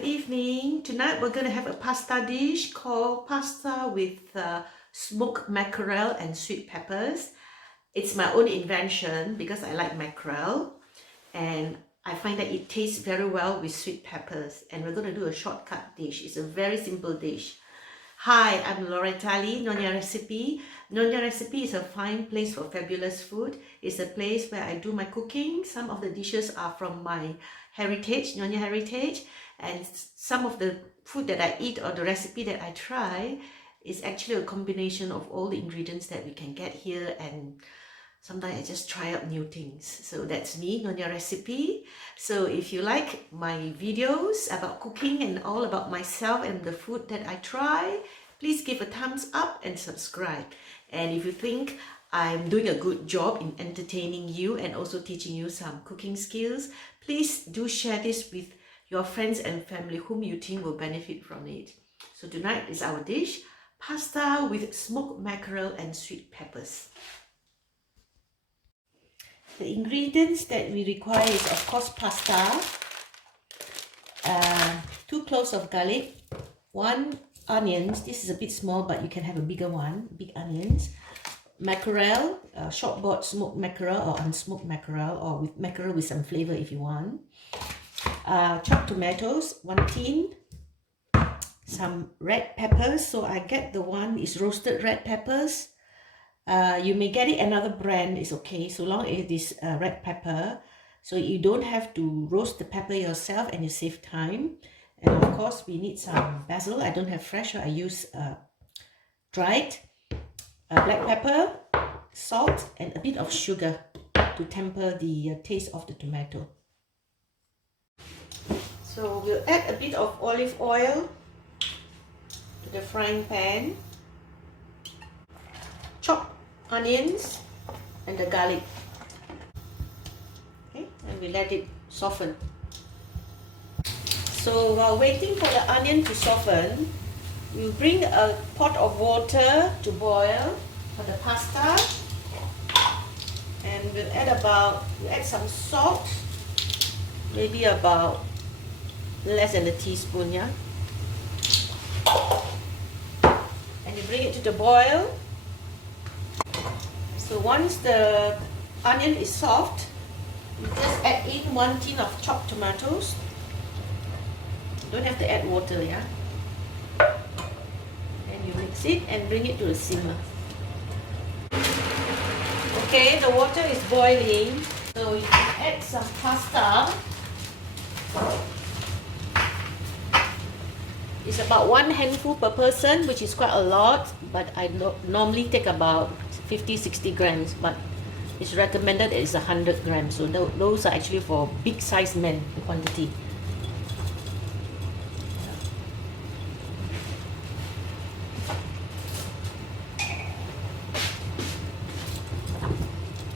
good evening. Tonight we're going to have a pasta dish called pasta with smoked mackerel and sweet peppers. It's my own invention because I like mackerel and I find that it tastes very well with sweet peppers, and we're going to do a shortcut dish. It's a very simple dish. Hi, I'm Loretali, Nyonya Recipe. Nyonya Recipe is a fine place for fabulous food. It's a place where I do my cooking. Some of the dishes are from my heritage, Nyonya heritage, and some of the food that I eat or the recipe that I try is actually a combination of all the ingredients that we can get here, and sometimes I just try out new things. So that's me, Nyonya Recipe. So if you like my videos about cooking and all about myself and the food that I try, please give a thumbs up and subscribe. And if you think I'm doing a good job in entertaining you and also teaching you some cooking skills, please do share this with your friends and family whom you think will benefit from it. So tonight is our dish, pasta with smoked mackerel and sweet peppers. The ingredients that we require is, of course, pasta, 2 cloves of garlic, 1 onions. This is a bit small, but you can have a bigger one, big onions. Mackerel, short-boiled smoked mackerel or unsmoked mackerel, or with mackerel with some flavor if you want. Chopped tomatoes, 1 tin. Some red peppers. So I get the one is roasted red peppers. You may get it another brand, is okay, so long as it is red pepper. So you don't have to roast the pepper yourself and you save time. And of course we need some basil. I don't have fresh, so I use dried. Black pepper, salt, and a bit of sugar to temper the taste of the tomato. So we'll add a bit of olive oil to the frying pan. Chop onions and the garlic. Okay, and we let it soften. So while waiting for the onion to soften, we'll bring a pot of water to boil for the pasta, and we'll add some salt, maybe about less than a teaspoon, yeah. And you bring it to the boil. So once the onion is soft, you just add in 1 tin of chopped tomatoes. You don't have to add water, yeah. And you mix it and bring it to a simmer. Okay, the water is boiling, so you add some pasta. It's about 1 handful per person, which is quite a lot, but I normally take about 50-60 grams, but it's recommended it's 100 grams, so those are actually for big sized men, the quantity.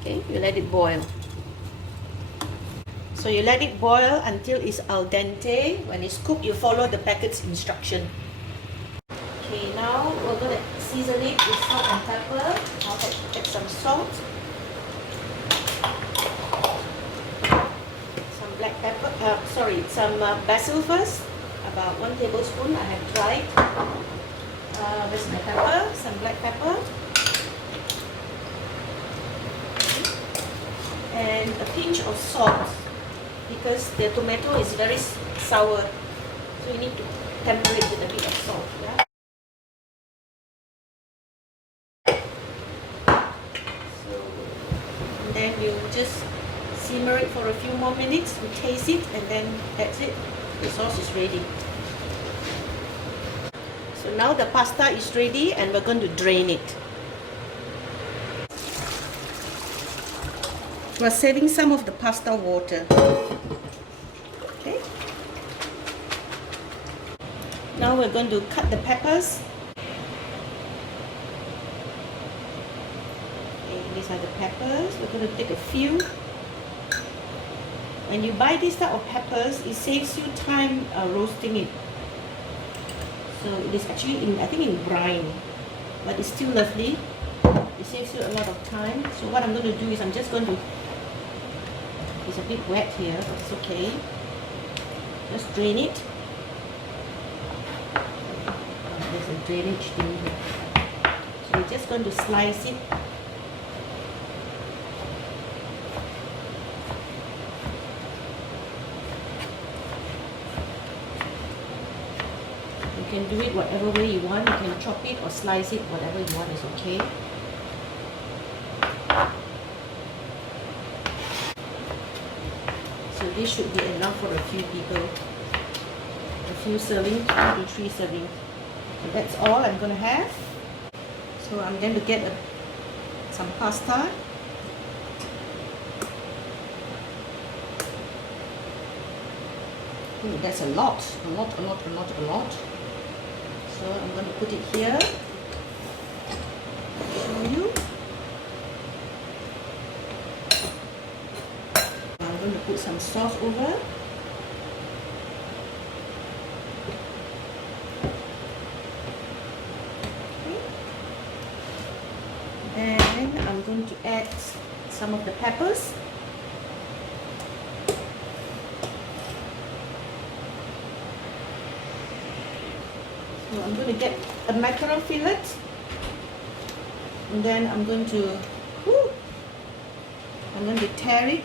Okay, you let it boil. So you let it boil until it's al dente. When it's cooked, you follow the packet's instruction. Okay, now we're going to season it with salt and pepper. I'll add some salt, some black pepper, some basil first, about 1 tablespoon. I have dried. There's my pepper, some black pepper, and a pinch of salt, because the tomato is very sour, so you need to temper it with a bit of salt. Yeah? And then you just simmer it for a few more minutes, you taste it, and then that's it. The sauce is ready. So now the pasta is ready and we're going to drain it. We're saving some of the pasta water. Okay. Now we're going to cut the peppers. These are the peppers. We're going to take a few. When you buy this type of peppers, it saves you time roasting it. So it is actually I think in brine, but it's still lovely. It saves you a lot of time. So what I'm going to do is I'm just going to, it's a bit wet here, but it's okay. Just drain it. drainage thing here. So we're just going to slice it. You can do it whatever way you want. You can chop it or slice it, whatever you want is okay. So this should be enough for a few people. A few servings, 2 to 3 servings. So that's all I'm going to have. So I'm going to get some pasta. Ooh, that's a lot. So I'm going to put it here. Show you. I'm going to put some sauce over. And I'm going to add some of the peppers. So I'm going to get a mackerel fillet, and then I'm going to tear it.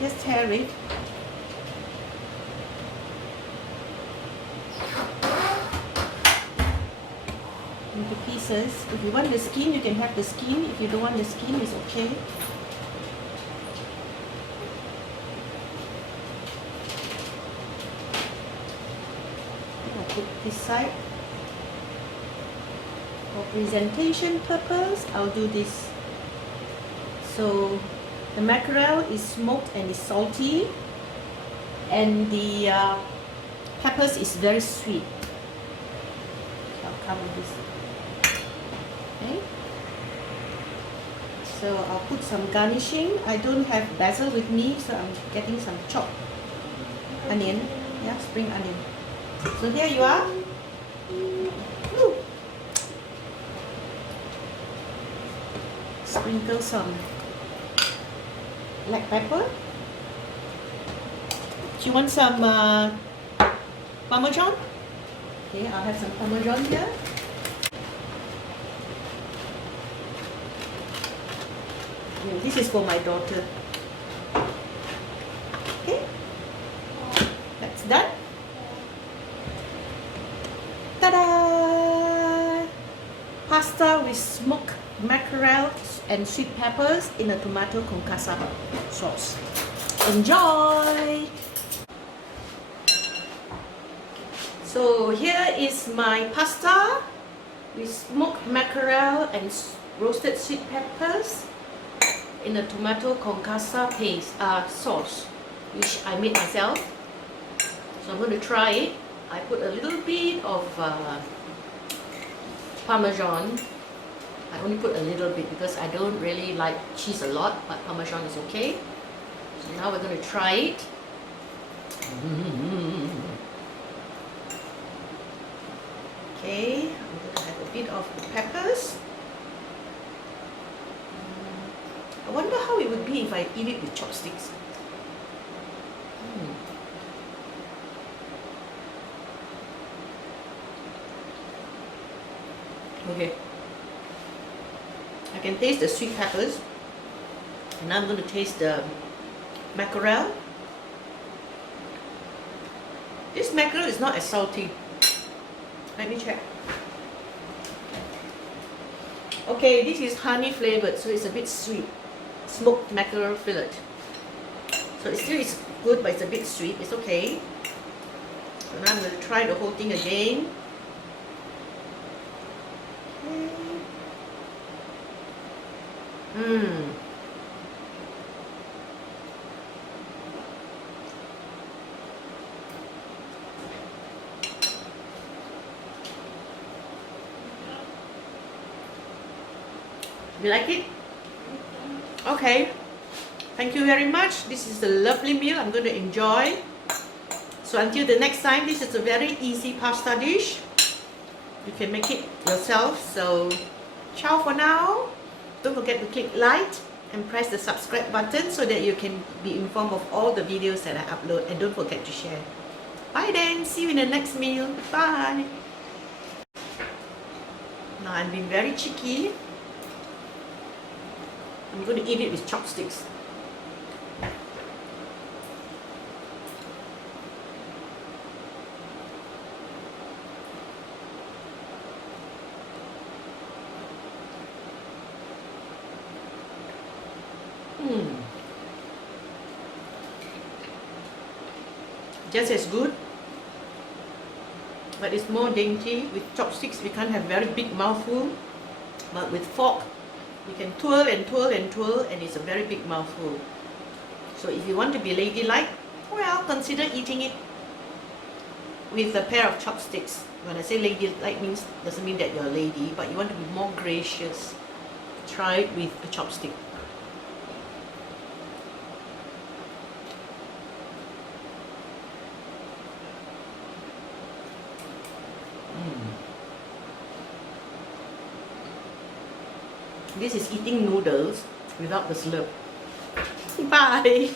Just tear it. Into pieces. If you want the skin, you can have the skin. If you don't want the skin, it's okay. I'll put this side. For presentation purpose, I'll do this. So the mackerel is smoked and is salty, and the peppers is very sweet. I'll cover this. Okay. So I'll put some garnishing. I don't have basil with me, so I'm getting some chopped onion. Yeah, spring onion. So here you are. Woo. Sprinkle some black pepper. Do you want some Parmesan? Okay, I'll have some Parmesan here. Yeah, this is for my daughter. Okay, that's done. Ta-da! Pasta with smoked mackerel and sweet peppers in a tomato concasse sauce. Enjoy! So here is my pasta with smoked mackerel and roasted sweet peppers in a tomato concasse paste sauce, which I made myself. So I'm going to try it. I put a little bit of Parmesan. I only put a little bit because I don't really like cheese a lot, but Parmesan is okay. So now we're going to try it. Okay, I'm going to have a bit of the peppers. I wonder how it would be if I eat it with chopsticks. Okay. I can taste the sweet peppers. And now I'm going to taste the mackerel. This mackerel is not as salty. Let me check. Okay, this is honey flavored, so it's a bit sweet. Smoked mackerel fillet. So it still is good, but it's a bit sweet. It's okay. So now I'm going to try the whole thing again. You like it? Okay. Thank you very much. This is a lovely meal I'm going to enjoy. So until the next time, this is a very easy pasta dish. You can make it yourself. So ciao for now. Don't forget to click like and press the subscribe button so that you can be informed of all the videos that I upload, and don't forget to share. Bye then, see you in the next meal. Bye. Now I'm being very cheeky. I'm going to eat it with chopsticks. Just as good, but it's more dainty. With chopsticks, we can't have very big mouthful, but with fork, we can twirl and twirl and twirl, and it's a very big mouthful. So if you want to be ladylike, well, consider eating it with a pair of chopsticks. When I say ladylike, means doesn't mean that you're a lady, but you want to be more gracious. Try it with a chopstick. This is eating noodles without the slurp. Bye!